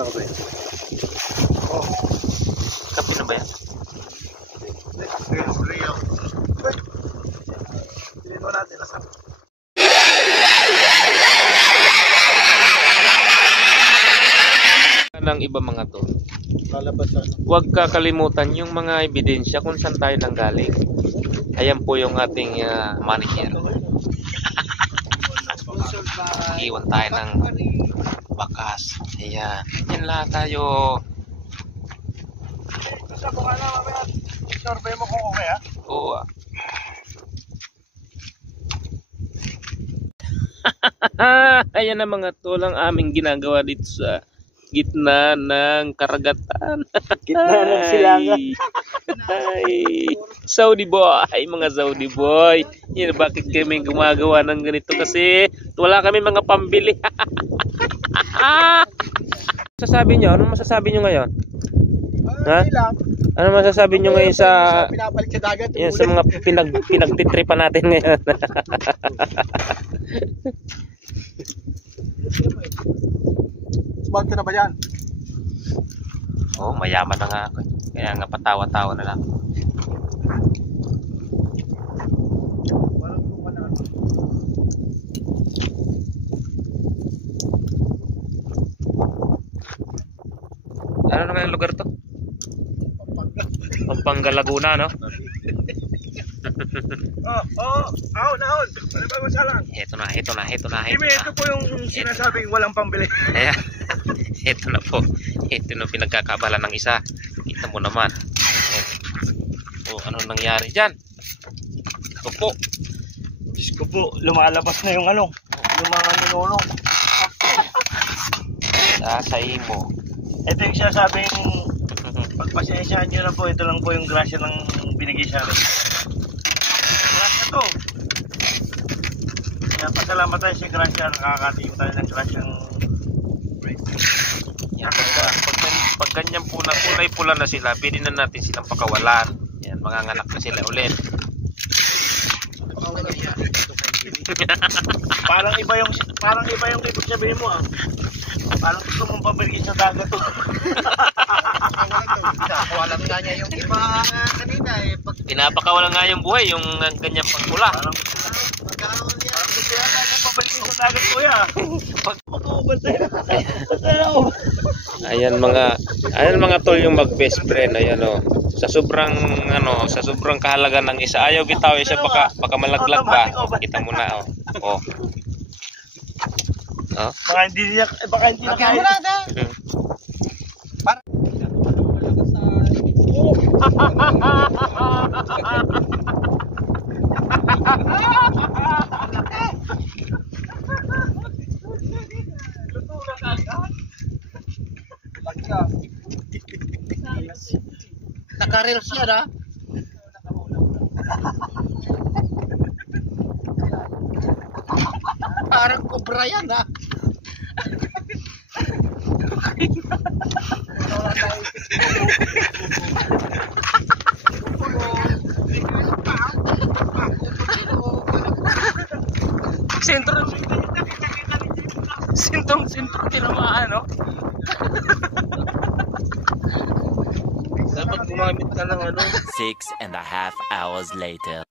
na kape. Oh. Kape na ba yan? Tingnan mo natin nasa. Ng iba mga to. Lalabas sa Huwag kakalimutan yung mga ebidensya kung saan tayo nanggaling. Ayan po yung ating manager. Iwan tayo ng bakas. Ayan. Yan lahat tayo. Sa bunga na mamaya. Survey mo kung okay ha? Oo. Ayan na mga tol ang aming ginagawa dito sa gitna ng karagatan. Gitna ng silangan. Ay, Saudi boy, mga Saudi boy. Yan, bakit kami gumagawa ng ganito? Kasi wala kami mga pambili. Masasabi nyo? Ano masasabi nyo ngayon? Ha? Ano masasabi nyo ngayon sa pinabalik sa dagat? yan, sa mga pinagtitripan natin ngayon? Smart ka na ba yan? Oo, mayaman na nga ako. Kaya nga patawa-tawa na lang. Ano na kayang lugar to? Pampanga, Laguna, no? Ahon. Ano ba masalang? Ito na. Ito po yung sinasabing walang pambili. Ayan. Ito na po. Ito na pinagkakabala ng isa. Kita mo naman. Ano nangyari dyan? Ito po. Diyos ko po, lumalabas na yung ano. Yung mga nilulong. Sasay mo. Ito yung sinasabing pagpasensyaan nyo na po. Ito lang po yung grasya ng binigay sa akin. Grasya to. Kaya pasalamat tayo sa grasya. Nakakatingin tayo ng grasyang yan, pag ganyan po na kulay pula na sila, pwede na natin silang pakawalan. Yan, manganganak na sila ulit. parang iba yung ibig sabihin mo ah. Parang gusto mong pabigyan sa dagat to. Pakawalan nga niya yung iba kanina eh. Pinapakawalan nga yung buhay, yung ganyang pangpula. Parang gusto yan na pabigyan sa dagat kuya. Ayan mga tol yung mag best friend. Ayan oh. Sa sobrang kahalaga ng isa, ayaw bitaw isa baka malaglag ba. Kita mo na oh. Oh. Oh. Baka hindi na kaya. Nakarel siya na. Parang kobra yan ha. Sentro tinamaan no? Dapat gumamit ka ng 6.5 hours later.